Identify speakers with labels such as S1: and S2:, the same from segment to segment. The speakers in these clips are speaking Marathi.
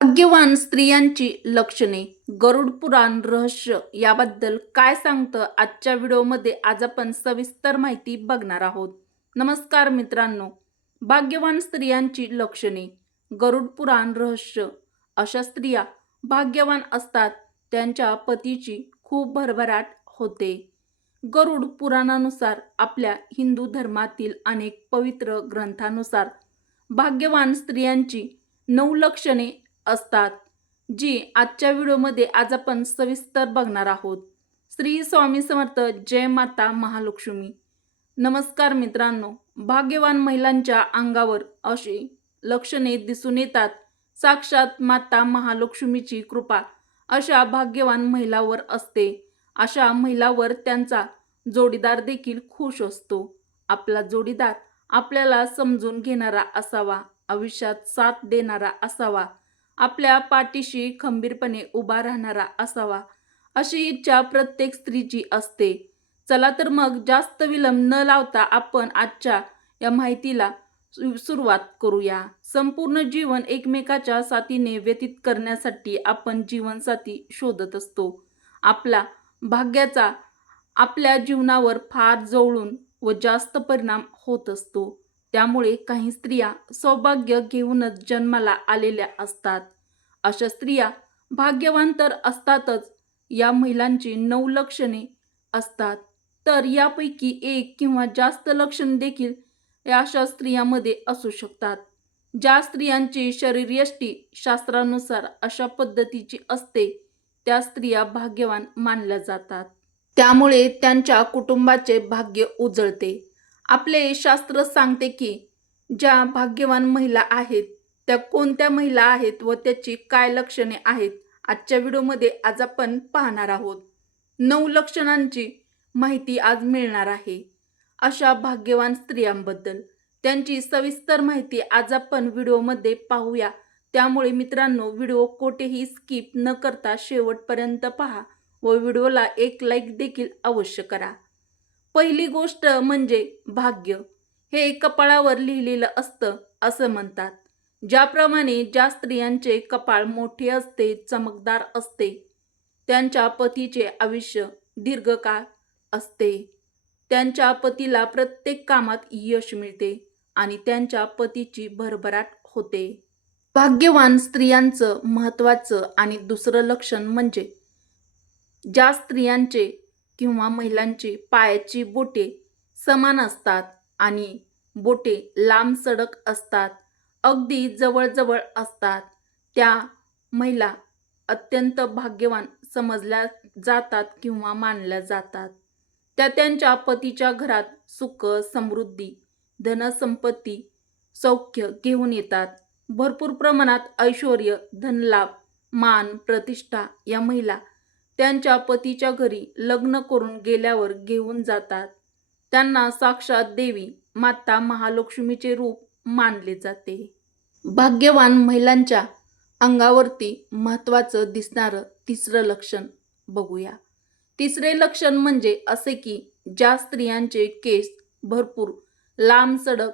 S1: भाग्यवान स्त्रियांची लक्षणे. गरुड पुराण रहस्य याबद्दल काय सांगतं? आजच्या व्हिडिओमध्ये आज आपण सविस्तर माहिती बघणार आहोत. नमस्कार मित्रांनो. भाग्यवान स्त्रियांची लक्षणे. गरुड पुराण रहस्य. अशा स्त्रिया भाग्यवान असतात. त्यांच्या पतीची खूप भरभराट होते. गरुड पुराणानुसार आपल्या हिंदू धर्मातील अनेक पवित्र ग्रंथानुसार भाग्यवान स्त्रियांची नऊ लक्षणे असतात जी आजच्या व्हिडिओमध्ये आज आपण सविस्तर बघणार आहोत. श्री स्वामी समर्थ जय माता महालक्ष्मी. नमस्कार मित्रांनो भाग्यवान महिलांच्या अंगावर अशी लक्षणे दिसून येतात. साक्षात माता महालक्ष्मीची कृपा अशा भाग्यवान महिलावर असते. अशा महिलावर त्यांचा जोडीदार देखील खुश असतो. आपला जोडीदार आपल्याला समजून घेणारा असावा आयुष्यात साथ देणारा असावा. आपल्या पाठीशी खंबीरपणे उभा राहणारा असावा अशी इच्छा प्रत्येक स्त्रीची असते. चला तर मग जास्त विलंब न लावता आपण आजच्या या माहितीला सु- सुरुवात करूया. संपूर्ण जीवन एकमेकाच्या साथीने व्यतीत करण्यासाठी आपण जीवनसाथी शोधत असतो. आपला भाग्याचा आपल्या जीवनावर फार जवळून व जास्त परिणाम होत असतो. त्यामुळे काही स्त्रिया सौभाग्य घेऊनच जन्माला आलेल्या असतात. अशा स्त्रिया भाग्यवान तर असतातच. या महिलांची नऊ लक्षणे असतात. तर यापैकी एक किंवा जास्त लक्षण देखील या अशा स्त्रियांमध्ये असू शकतात. ज्या स्त्रियांची शरीरयष्टी शास्त्रानुसार अशा पद्धतीची असते त्या स्त्रिया भाग्यवान मानल्या जातात. त्यामुळे त्यांच्या कुटुंबाचे भाग्य उजळते. आपले शास्त्र सांगते की ज्या भाग्यवान महिला आहेत त्या कोणत्या महिला आहेत व त्याची काय लक्षणे आहेत आजच्या व्हिडिओमध्ये आज आपण पाहणार आहोत. नऊ लक्षणांची माहिती आज मिळणार आहे. अशा भाग्यवान स्त्रियांबद्दल. त्यांची सविस्तर माहिती आज आपण व्हिडिओमध्ये पाहूया. त्यामुळे मित्रांनो व्हिडिओ कोठेही स्किप न करता शेवटपर्यंत पहा व व्हिडिओला एक लाईक देखील अवश्य करा. पहिली गोष्ट म्हणजे भाग्य. हे कपाळावर लिहिलेलं असतं असं म्हणतात. ज्याप्रमाणे ज्या स्त्रियांचे कपाळ मोठे असते चमकदार असते त्यांच्या पतीचे आयुष्य दीर्घकाळ असते. त्यांच्या पतीला प्रत्येक कामात यश मिळते आणि त्यांच्या पतीची भरभराट होते. भाग्यवान स्त्रियांचं महत्त्वाचं आणि दुसरं लक्षण म्हणजे ज्या स्त्रियांचे किंवा महिलांची पायाची बोटे समान असतात आणि बोटे लांब सडक असतात. अगदी जवळजवळ असतात. त्या महिला अत्यंत भाग्यवान समजल्या जातात किंवा मानल्या जातात. त्या त्यांच्या पतीच्या घरात सुख समृद्धी धनसंपत्ती सौख्य घेऊन येतात. भरपूर प्रमाणात ऐश्वर धनलाभ मान प्रतिष्ठा या महिला त्यांच्या पतीच्या घरी लग्न करून गेल्यावर घेऊन जातात. त्यांना साक्षात देवी माता महालक्ष्मीचे रूप मानले जाते. भाग्यवान महिलांच्या अंगावरती महत्त्वाचं दिसणारं तिसरं लक्षण बघूया. तिसरे लक्षण म्हणजे असे की ज्या स्त्रियांचे केस भरपूर लांब सडक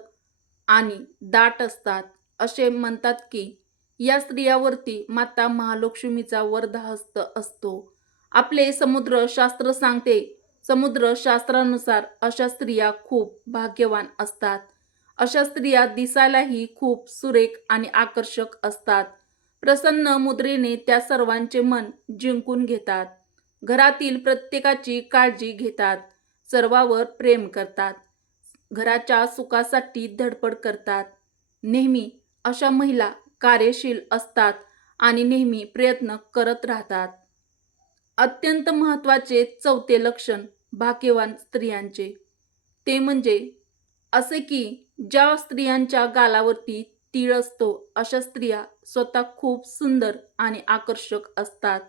S1: आणि दाट असतात असे म्हणतात की या स्त्रियावरती माता महालक्ष्मीचा वरदहस्त असतो. आपले समुद्रशास्त्र सांगते समुद्रशास्त्रानुसार अशा स्त्रिया खूप भाग्यवान असतात. अशा स्त्रिया दिसायलाही खूप सुरेख आणि आकर्षक असतात. प्रसन्न मुद्रेने त्या सर्वांचे मन जिंकून घेतात. घरातील प्रत्येकाची काळजी घेतात. सर्वावर प्रेम करतात. घराच्या सुखासाठी धडपड करतात. नेहमी अशा महिला कार्यशील असतात आणि नेहमी प्रयत्न करत राहतात. अत्यंत महत्त्वाचे चौथे लक्षण भाग्यवान स्त्रियांचे. ते म्हणजे असे की ज्या स्त्रियांच्या गालावरती तीळ असतो अशा स्त्रिया स्वतः खूप सुंदर आणि आकर्षक असतात.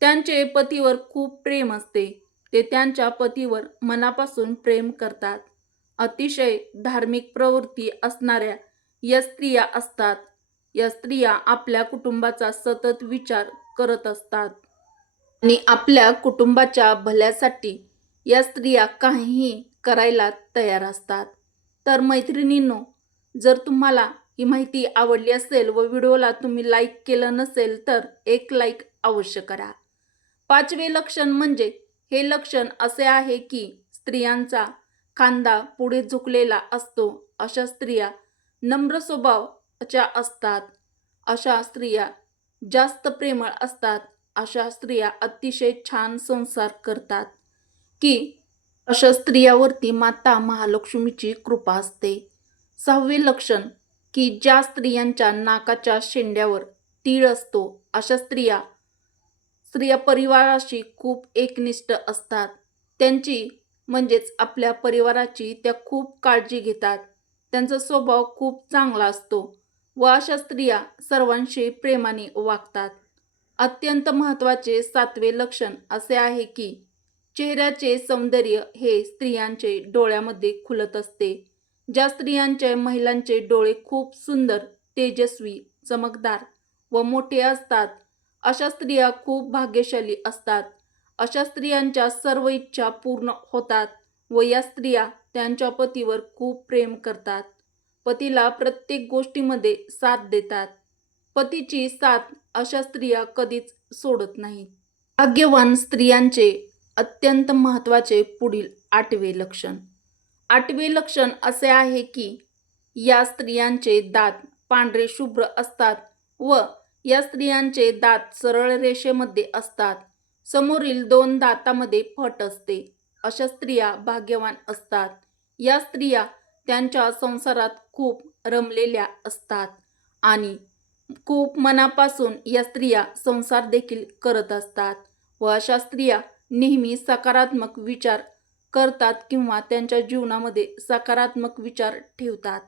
S1: त्यांचे पतीवर खूप प्रेम असते. ते त्यांच्या पतीवर मनापासून प्रेम करतात. अतिशय धार्मिक प्रवृत्ती असणाऱ्या या स्त्रिया असतात. या स्त्रिया आपल्या कुटुंबाचा सतत विचार करत असतात. आणि आपल्या कुटुंबाच्या भल्यासाठी या स्त्रिया काहीही करायला तयार असतात. तर मैत्रिणींनो जर तुम्हाला ही माहिती आवडली असेल व व्हिडिओला तुम्ही लाईक केलं नसेल तर एक लाईक अवश्य करा. पाचवे लक्षण म्हणजे हे लक्षण असे आहे की स्त्रियांचा खांदा पुढे झुकलेला असतो. अशा स्त्रिया नम्र स्वभावाच्या असतात. अशा स्त्रिया जास्त प्रेमळ असतात. अशा स्त्रिया अतिशय छान संसार करतात. की अशा स्त्रियावरती माता महालक्ष्मीची कृपा असते. सहावे लक्षण की ज्या स्त्रियांच्या नाकाच्या शेंड्यावर तीळ असतो अशा स्त्रिया स्त्रिया परिवाराशी खूप एकनिष्ठ असतात. त्यांची म्हणजेच आपल्या परिवाराची त्या खूप काळजी घेतात. त्यांचा स्वभाव खूप चांगला असतो व अशा स्त्रिया सर्वांशी प्रेमाने वागतात. अत्यंत महत्त्वाचे सातवे लक्षण असे आहे की चेहऱ्याचे सौंदर्य हे स्त्रियांचे डोळ्यामध्ये खुलत असते. ज्या स्त्रियांचे महिलांचे डोळे खूप सुंदर तेजस्वी चमकदार व मोठे असतात अशा स्त्रिया खूप भाग्यशाली असतात. अशा स्त्रियांच्या सर्व इच्छा पूर्ण होतात व या स्त्रिया त्यांच्या पतीवर खूप प्रेम करतात. पतीला प्रत्येक गोष्टीमध्ये साथ देतात. पतीची साथ अशा स्त्रिया कधीच सोडत नाहीत भाग्यवान स्त्रियांचे अत्यंत महत्त्वाचे पुढील आठवे लक्षण. आठवे लक्षण असे आहे की या स्त्रियांचे दात पांढरे शुभ्र असतात व या स्त्रियांचे दात सरळ रेषेमध्ये असतात. समोरील दोन दातामध्ये फट असते. अशा स्त्रिया भाग्यवान असतात. या स्त्रिया त्यांच्या संसारात खूप रमलेल्या असतात आणि खूप मनापासून या स्त्रिया संसार देखील करत असतात व अशा स्त्रिया नेहमी सकारात्मक विचार करतात किंवा त्यांच्या जीवनामध्ये सकारात्मक विचार ठेवतात.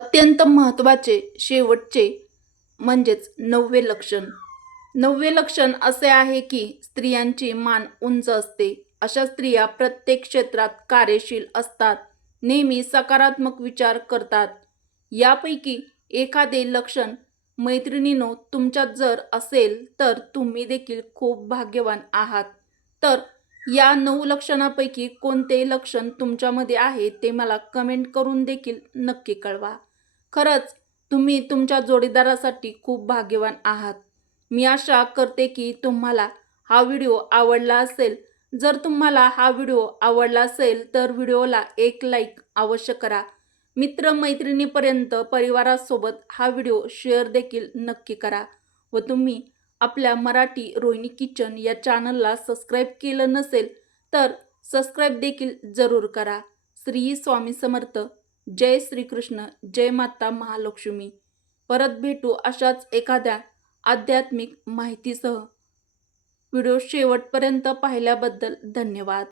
S1: अत्यंत महत्त्वाचे शेवटचे म्हणजेच नववे लक्षण. नववे लक्षण असे आहे की स्त्रियांची मान उंच असते. अशा स्त्रिया प्रत्येक क्षेत्रात कार्यशील असतात नेहमी सकारात्मक विचार करतात. यापैकी एखादे लक्षण मैत्रिणीनो तुमच्यात जर असेल तर तुम्ही देखील खूप भाग्यवान आहात. तर या नऊ लक्षणापैकी कोणते लक्षण तुमच्यामध्ये आहे ते मला कमेंट करून देखील नक्की कळवा. खरंच तुम्ही तुमच्या जोडीदारासाठी खूप भाग्यवान आहात. मी आशा करते की तुम्हाला हा व्हिडिओ आवडला असेल. जर तुम्हाला हा व्हिडिओ आवडला असेल तर व्हिडिओला एक लाईक अवश्य करा. मित्रमैत्रिणीपर्यंत परिवारासोबत हा व्हिडिओ शेअर देखील नक्की करा व तुम्ही आपल्या मराठी रोहिणी किचन या चॅनलला सबस्क्राईब केलं नसेल तर सबस्क्राईब देखील जरूर करा. श्री स्वामी समर्थ. जय श्रीकृष्ण. जय माता महालक्ष्मी. परत भेटू अशाच एखाद्या आध्यात्मिक माहितीसह. व्हिडिओ शेवटपर्यंत पाहिल्याबद्दल धन्यवाद.